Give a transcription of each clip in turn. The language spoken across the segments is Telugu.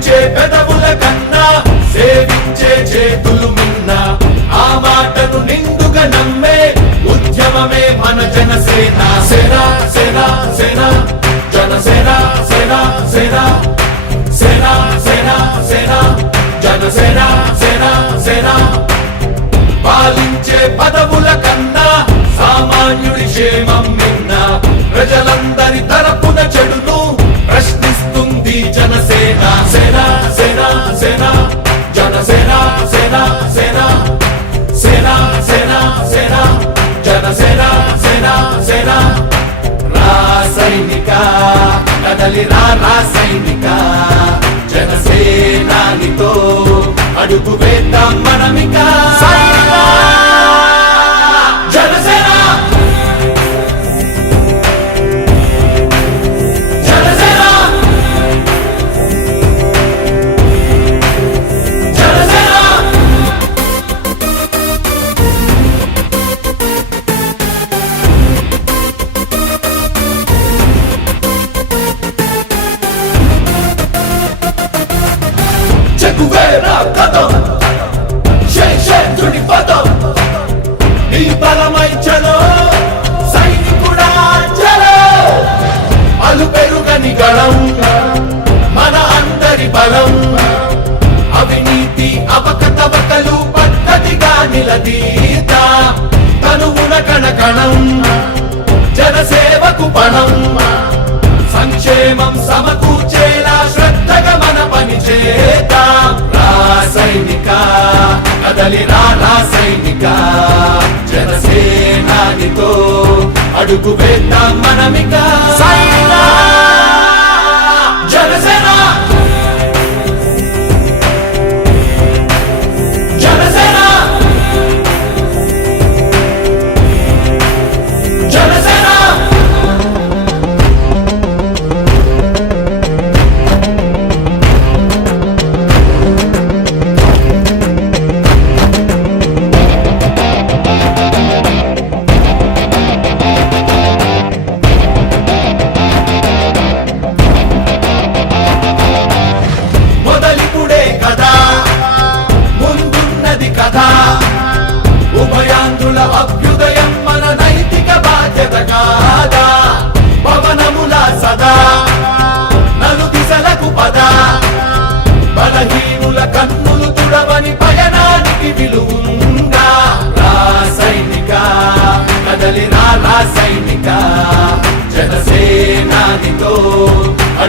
సేవించే పెదవుల కన్నా సేవించే చేతులు మిన్న. ఆ మాటను నిండుగా నమ్మే ఉద్యమమే మన జనసేన. సేన సేన సేన జనసేన సేన సేన సేన. సేన సేన జనసేన సేన సేన పాలించే పదవుల కన్నా సామాన్యుడి క్షేమం నిన్న ప్రజలందరి సేనా సేనా సేనా సేనా సేనా జనసేన సేనా సేన రాసైనిక కదలి రా రాసైనిక జనసేనానితో అడుగు వేద్దాం మనమిక సైనికా నిలదీత. తనువున కణకణం జనసేవకు పణం. సంక్షేమం సమకూర్చేలా శ్రద్ధగా మన పని చేత రాసైనిక కదలి రాసైనిక జనసేనానితో అడుగు వేద్దాం మనమిక. సైనా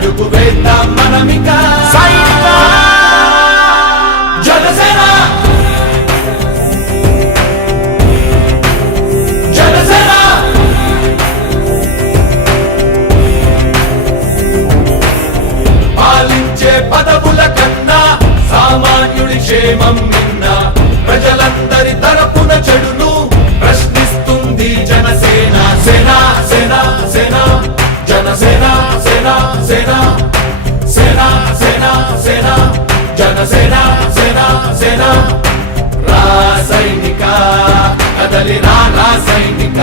అడుగు వేద్దాం మనమిక. జనసేన కదలి రా రాసైనిక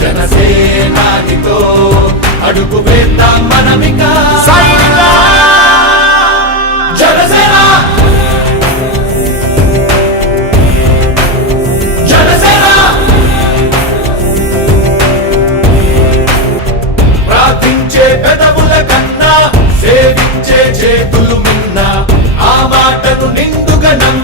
జనసేనానితో అడుగు వేద్దాం మనమిక. జనసేన! జనసేన! ప్రార్థించే పెదవుల కన్నా సేవించే చేతులు మిన్న ఆ మాటను నిండుగా నమ్మే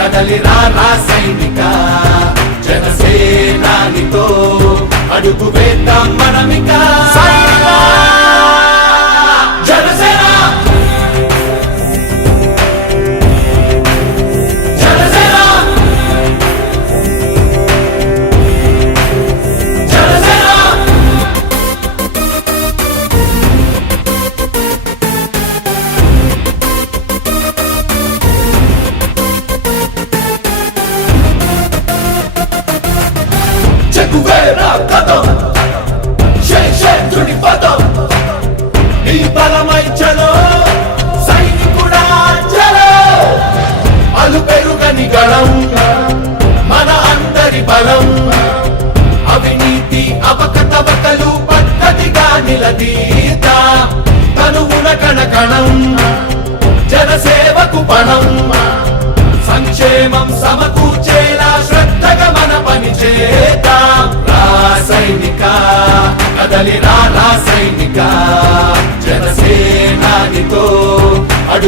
కదలి రా సైనిక జనసేనానితో అడుగు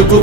అడుగు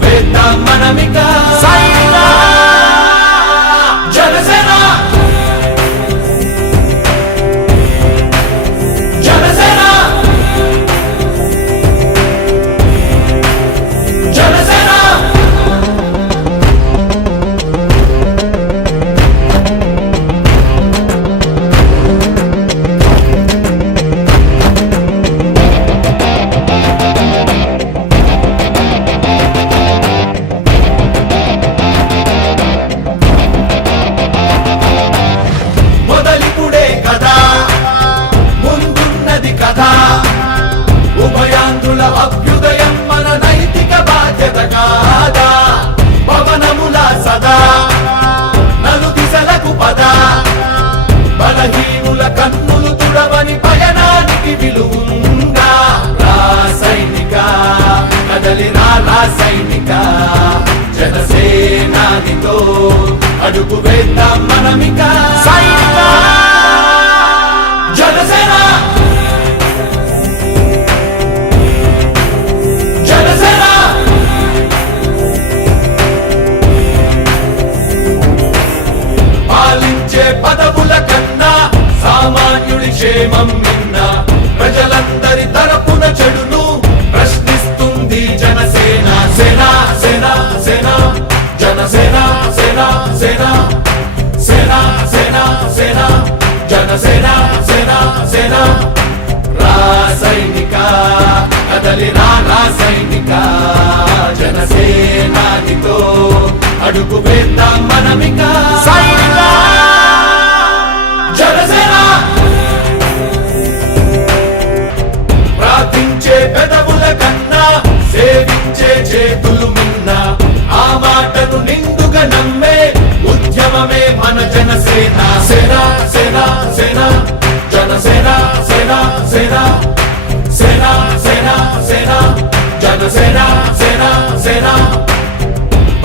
అడుగు వేద్దాం మనమిక. జనసేన! ప్రార్థించే పెదవుల కన్నా సేవించే చేతులు మిన్న ఆ మాటను నిండుగా నమ్మే ఉద్యమమే మన జనసేన. సేన సేన సేన జనసేన సేన సేన సేన సేన సేన జనసేన సేన సేన.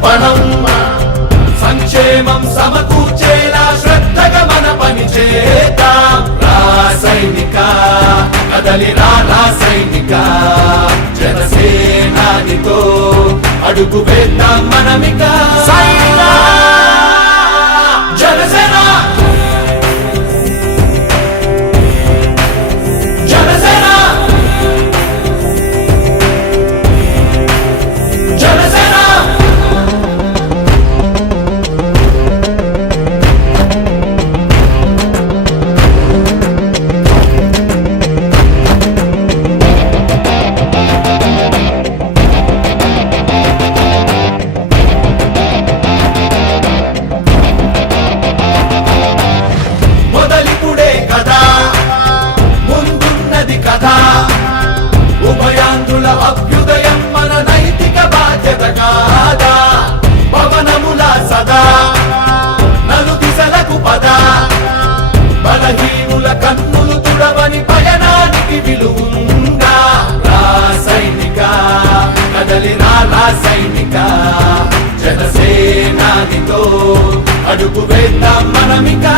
జనసేవకు పణం సంక్షేమం సమకూర్చేలా శ్రద్ధగా మన పని చేద్దాం. రాసైనిక కదలి రా రాసైనిక జనసేనానితో అడుగు వేద్దాం మనమిక. సైనా వేద్దాం మనమిక సైనిక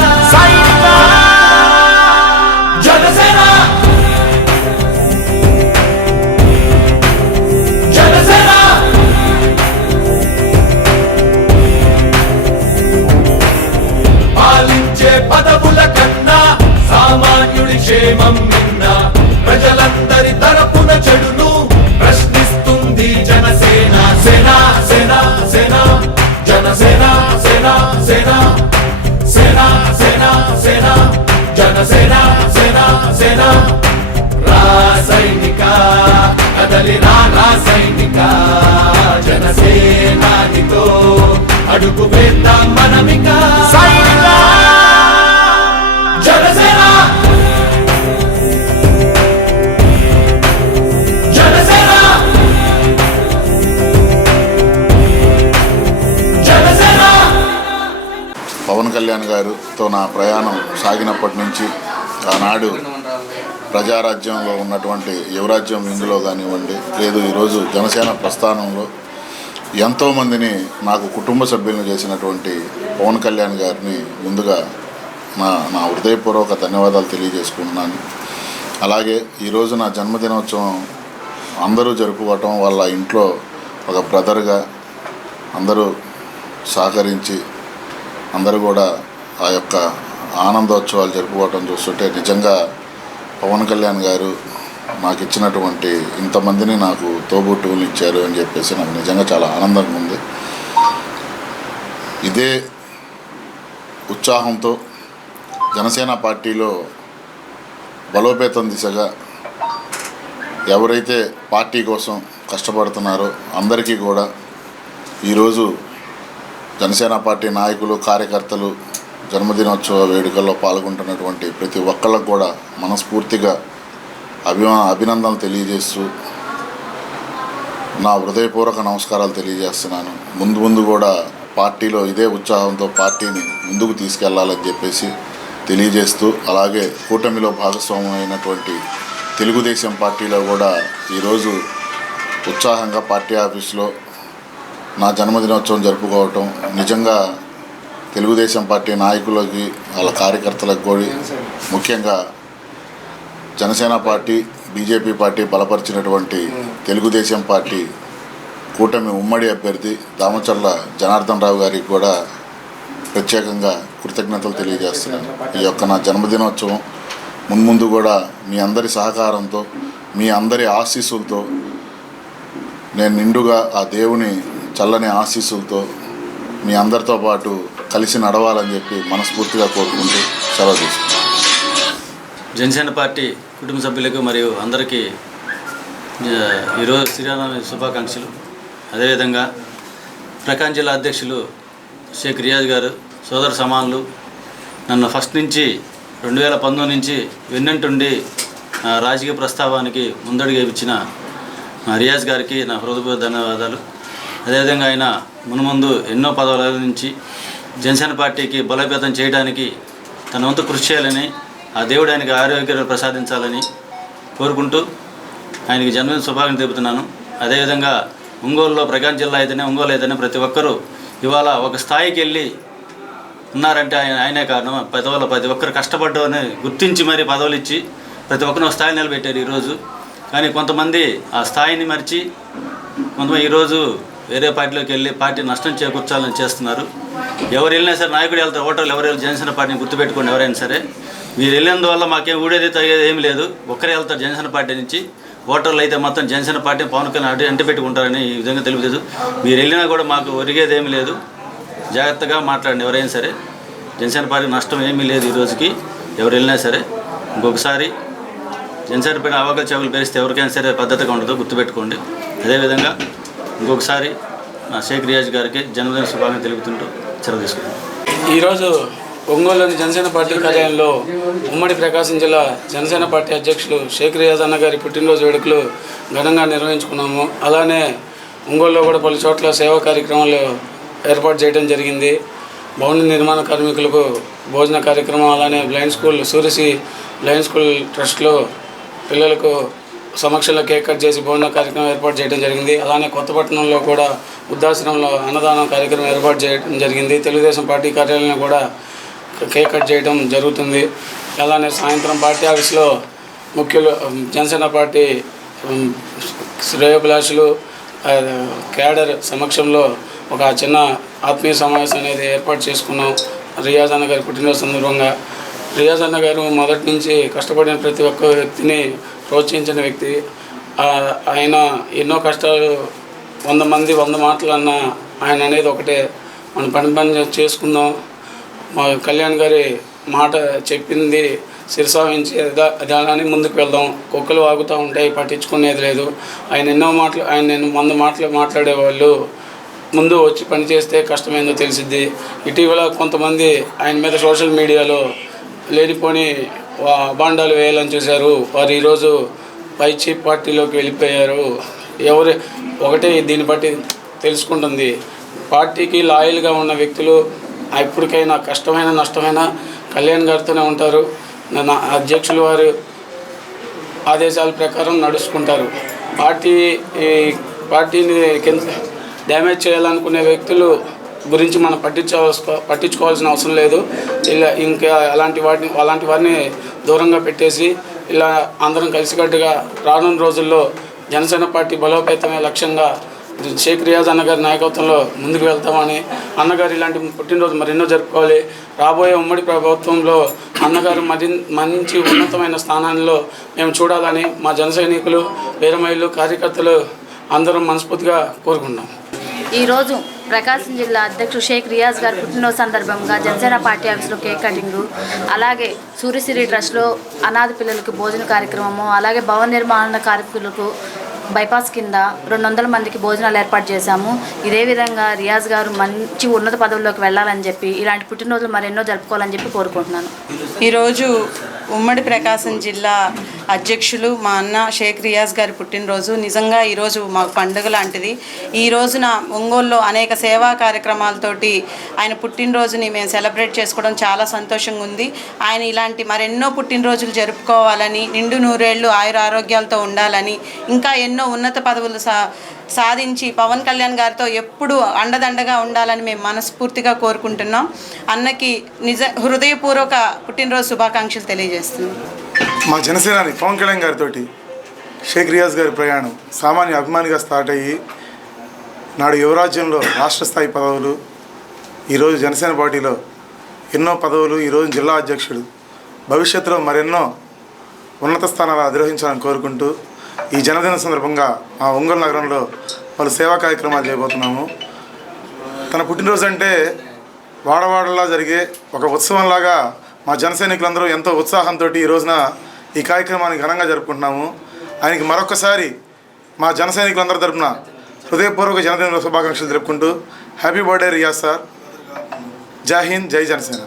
ప్రజారాజ్యంలో ఉన్నటువంటి యువరాజ్యం విందులో కానివ్వండి లేదు ఈరోజు జనసేన ప్రస్థానంలో ఎంతోమందిని నాకు కుటుంబ సభ్యులను చేసినటువంటి పవన్ కళ్యాణ్ గారిని ముందుగా నా నా హృదయపూర్వక ధన్యవాదాలు తెలియజేసుకుంటున్నాను. అలాగే ఈరోజు నా జన్మదినోత్సవం అందరూ జరుపుకోవటం వాళ్ళ ఇంట్లో ఒక బ్రదర్గా అందరూ సహకరించి అందరూ కూడా ఆ యొక్క ఆనందోత్సవాలు జరుపుకోవటం చూస్తుంటే నిజంగా పవన్ కళ్యాణ్ గారు నాకు ఇచ్చినటువంటి ఇంతమందిని నాకు తోబుట్టువులు ఇచ్చారు అని చెప్పేసి నాకు నిజంగా చాలా ఆనందంగా ఉంది. ఇదే ఉత్సాహంతో జనసేన పార్టీలో బలోపేతం దిశగా ఎవరైతే పార్టీ కోసం కష్టపడుతున్నారో అందరికీ కూడా ఈరోజు జనసేన పార్టీ నాయకులు కార్యకర్తలు జన్మదినోత్సవ వేడుకల్లో పాల్గొంటున్నటువంటి ప్రతి ఒక్కళ్ళకు కూడా మనస్ఫూర్తిగా అభిమా అభినందనలు తెలియజేస్తూ నా హృదయపూర్వక నమస్కారాలు తెలియజేస్తున్నాను. ముందు ముందు కూడా పార్టీలో ఇదే ఉత్సాహంతో పార్టీని ముందుకు తీసుకెళ్ళాలని చెప్పేసి తెలియజేస్తూ అలాగే కూటమిలో భాగస్వామ్యమైనటువంటి తెలుగుదేశం పార్టీలో కూడా ఈరోజు ఉత్సాహంగా పార్టీ ఆఫీస్లో నా జన్మదినోత్సవం జరుపుకోవటం నిజంగా తెలుగుదేశం పార్టీ నాయకులకి వాళ్ళ కార్యకర్తలకు కూడా ముఖ్యంగా జనసేన పార్టీ బీజేపీ పార్టీ బలపరిచినటువంటి తెలుగుదేశం పార్టీ కూటమి ఉమ్మడి అభ్యర్థి దామచర్ల జనార్దన్ రావు గారికి కూడా ప్రత్యేకంగా కృతజ్ఞతలు తెలియజేస్తున్నాను. ఈ యొక్క నా జన్మదినోత్సవం మున్ముందు కూడా మీ అందరి సహకారంతో మీ అందరి ఆశీస్సులతో నేను నిండుగా ఆ దేవుని చల్లని ఆశీస్సులతో మీ అందరితో పాటు కలిసి నడవాలని చెప్పి మనస్ఫూర్తిగా కోరుకుంటూ సెలవు తీసుకున్నాను జనసేన పార్టీ కుటుంబ సభ్యులకు మరియు అందరికీ ఈరోజు శ్రీరామ శుభాకాంక్షలు. అదేవిధంగా ప్రకాశం జిల్లా అధ్యక్షులు షేక్ రియాజ్ గారు సోదర సమానులు నన్ను ఫస్ట్ నుంచి రెండు వేల పంతొమ్మిది నుంచి వెన్నంటుండి రాజకీయ ప్రస్తావానికి ముందడుగు ఇచ్చిన రియాజ్ గారికి నా హృదయపూర్వక ధన్యవాదాలు. అదేవిధంగా ఆయన మునుముందు ఎన్నో పదవుల నుంచి జనసేన పార్టీకి బలోపేతం చేయడానికి తన వంతు కృషి చేయాలని ఆ దేవుడు ఆయనకి ఆరోగ్యాలు ప్రసాదించాలని కోరుకుంటూ ఆయనకి జన్మదిన శుభాగం తెలుపుతున్నాను. అదేవిధంగా ఒంగోలులో ప్రకాశం జిల్లా అయితేనే ఒంగోలు అయితేనే ప్రతి ఒక్కరూ ఇవాళ ఒక స్థాయికి వెళ్ళి ఉన్నారంటే ఆయన ఆయనే కారణం. పదవులు ప్రతి ఒక్కరు కష్టపడ్డని గుర్తించి మరి పదవులు ఇచ్చి ప్రతి ఒక్కరిని ఒక స్థాయి నిలబెట్టారు ఈరోజు. కానీ కొంతమంది ఆ స్థాయిని మరిచి కొంతమంది ఈరోజు వేరే పార్టీలోకి వెళ్ళి పార్టీ నష్టం చేకూర్చాలని చేస్తున్నారు. ఎవరు వెళ్ళినా సరే నాయకుడు వెళ్తారు ఓటర్లు ఎవరు వెళ్ళి జనసేన పార్టీని గుర్తుపెట్టుకోండి ఎవరైనా సరే. మీరు వెళ్ళినందువల్ల మాకేం ఊడేది తగ్గేది ఏమి లేదు. ఒక్కరే వెళ్తారు జనసేన పార్టీ నుంచి. ఓటర్లు అయితే మొత్తం జనసేన పార్టీ పవన్ కళ్యాణ్ అడ్డు ఎంట పెట్టుకుంటారని ఈ విధంగా తెలియదు. మీరు వెళ్ళినా కూడా మాకు ఒరిగేది ఏమి లేదు. జాగ్రత్తగా మాట్లాడండి ఎవరైనా సరే. జనసేన పార్టీ నష్టం ఏమీ లేదు ఈ రోజుకి. ఎవరు వెళ్ళినా సరే. ఇంకొకసారి జనసేన పైన అవకాశ చెవులు పేరిస్తే ఎవరికైనా సరే పద్ధతిగా ఉండదు గుర్తుపెట్టుకోండి. అదేవిధంగా ఇంకొకసారి మా షేక్ రియాజ్ గారికి జన్మదిన శుభాకాంక్షలు తెలుపుతుంటూ సెలవు తీసుకున్నాను ఈరోజు ఒంగోలులోని జనసేన పార్టీ కార్యాలయంలో ఉమ్మడి ప్రకాశం జిల్లా జనసేన పార్టీ అధ్యక్షులు షేక్ రియాజ్ అన్న గారి పుట్టినరోజు వేడుకలు ఘనంగా నిర్వహించుకున్నాము. అలానే ఒంగోలులో కూడా పలు చోట్ల సేవా కార్యక్రమాలు ఏర్పాటు చేయడం జరిగింది. భవన నిర్మాణ కార్మికులకు భోజన కార్యక్రమం అలానే బ్లైండ్ స్కూల్ సూరసి బ్లైండ్ స్కూల్ ట్రస్ట్లో పిల్లలకు సమక్షంలో కేక్ కట్ చేసి భోజన కార్యక్రమం ఏర్పాటు చేయడం జరిగింది. అలానే కొత్తపట్నంలో కూడా వృద్ధాశ్రమంలో అన్నదానం కార్యక్రమం ఏర్పాటు చేయడం జరిగింది. తెలుగుదేశం పార్టీ కార్యాలయంలో కూడా కేక్ కట్ చేయడం జరుగుతుంది. అలానే సాయంత్రం పార్టీ ఆఫీస్లో ముఖ్యులు జనసేన పార్టీ శ్రేయోభిలాషులు క్యాడర్ సమక్షంలో ఒక చిన్న ఆత్మీయ సమావేశం అనేది ఏర్పాటు చేసుకున్నాం. రియాజ్ అన్న గారి పుట్టినరోజు సందర్భంగా. రియాజ్ అన్న గారు మొదటి నుంచి కష్టపడిన ప్రతి ఒక్క వ్యక్తిని ప్రోత్సహించిన వ్యక్తి. ఆయన ఎన్నో కష్టాలు వంద మంది వంద మాటలు అన్న ఆయన అనేది ఒకటే. మన పని పని చేసుకుందాం. మా కళ్యాణ్ గారి మాట చెప్పింది శిరసావించి దాని ముందుకు వెళ్దాం. కుక్కలు వాగుతూ ఉంటాయి పట్టించుకునేది లేదు. ఆయన ఎన్నో మాటలు ఆయన నేను వంద మాటలు మాట్లాడేవాళ్ళు. ముందు వచ్చి పని చేస్తే కష్టమేందో తెలిసిద్ది. ఇటీవల కొంతమంది ఆయన మీద సోషల్ మీడియాలో లేనిపోని బాండాలు వేయాలని చూశారు. వారు ఈరోజు పై చీఫ్ పార్టీలోకి వెళ్ళిపోయారు. ఎవరు ఒకటే దీన్ని బట్టి తెలుసుకుంటుంది. పార్టీకి లాయల్గా ఉన్న వ్యక్తులు ఎప్పటికైనా కష్టమైన నష్టమైన కళ్యాణ్ గారితోనే ఉంటారు. నా అధ్యక్షులు వారు ఆదేశాల ప్రకారం నడుచుకుంటారు. పార్టీ ఈ పార్టీని కింద డ్యామేజ్ చేయాలనుకునే వ్యక్తులు గురించి మనం పట్టించవలసిన పట్టించుకోవాల్సిన అవసరం లేదు. ఇలా ఇంకా అలాంటి వాటిని అలాంటి వారిని దూరంగా పెట్టేసి ఇలా అందరం కలిసికట్టుగా రానున్న రోజుల్లో జనసేన పార్టీ బలోపేతమే లక్ష్యంగా షేక్ రియాజ్ అన్నగారి నాయకత్వంలో ముందుకు వెళ్తామని అన్నగారు ఇలాంటి పుట్టినరోజు మరెన్నో జరుపుకోవాలి. రాబోయే ఉమ్మడి ప్రభుత్వంలో అన్నగారు మరి మంచి ఉన్నతమైన స్థానాల్లో మేము చూడాలని మా జన సైనికులు వీరమహిళలు కార్యకర్తలు అందరం మనస్ఫూర్తిగా కోరుకుంటున్నాం. ఈరోజు ప్రకాశం జిల్లా అధ్యక్షుడు షేక్ రియాజ్ గారి పుట్టినరోజు సందర్భంగా జనసేన పార్టీ ఆఫీస్లో కేక్ కటింగ్ అలాగే సూర్యశ్రీ ట్రస్ట్లో అనాథ పిల్లలకు భోజన కార్యక్రమము అలాగే భవన నిర్మాణ కార్మికులకు బైపాస్ కింద రెండు వందల మందికి భోజనాలు ఏర్పాటు చేశాము. ఇదే విధంగా రియాజ్ గారు మంచి ఉన్నత పదవుల్లోకి వెళ్ళాలని చెప్పి ఇలాంటి పుట్టినరోజులు మరెన్నో జరుపుకోవాలని చెప్పి కోరుకుంటున్నాను. ఈరోజు ఉమ్మడి ప్రకాశం జిల్లా అధ్యక్షులు మా అన్న షేక్ రియాజ్ గారి పుట్టినరోజు. నిజంగా ఈరోజు మాకు పండుగ లాంటిది. ఈ రోజున ఒంగోలులో అనేక సేవా కార్యక్రమాలతోటి ఆయన పుట్టినరోజుని మేము సెలబ్రేట్ చేసుకోవడం చాలా సంతోషంగా ఉంది. ఆయన ఇలాంటి మరెన్నో పుట్టినరోజులు జరుపుకోవాలని నిండు నూరేళ్ళు ఆయుర ఆరోగ్యాలతో ఉండాలని ఇంకా ఎన్నో ఉన్నత పదవులు సా సాధించి పవన్ కళ్యాణ్ గారితో ఎప్పుడు అండదండగా ఉండాలని మేము మనస్ఫూర్తిగా కోరుకుంటున్నాం. అన్నకి నిజ హృదయపూర్వక పుట్టినరోజు శుభాకాంక్షలు తెలియజేస్తున్నాం మా జనసేనాని పవన్ కళ్యాణ్ గారితో షేక్ రియాజ్ గారి ప్రయాణం సామాన్య అభిమానిగా స్టార్ట్ అయ్యి నాడు యువరాజ్యంలో రాష్ట్ర స్థాయి పదవులు ఈరోజు జనసేన పార్టీలో ఎన్నో పదవులు ఈరోజు జిల్లా అధ్యక్షుడు. భవిష్యత్తులో మరెన్నో ఉన్నత స్థానాలు అధిరోహించాలని కోరుకుంటూ ఈ జన్మదిన సందర్భంగా మా ఒంగోలు నగరంలో పలు సేవా కార్యక్రమాలు చేయబోతున్నాము. తన పుట్టినరోజు అంటే వాడవాడలా జరిగే ఒక ఉత్సవంలాగా మా జన సైనికులందరూ ఎంతో ఉత్సాహంతో ఈ రోజున ఈ కార్యక్రమాన్ని ఘనంగా జరుపుకుంటున్నాము. ఆయనకి మరొకసారి మా జన సైనికులందరి తరపున హృదయపూర్వక జనదిన శుభాకాంక్షలు జరుపుకుంటూ హ్యాపీ బర్త్డే రియాజ్ సార్. జై హింద్ జై జనసేన.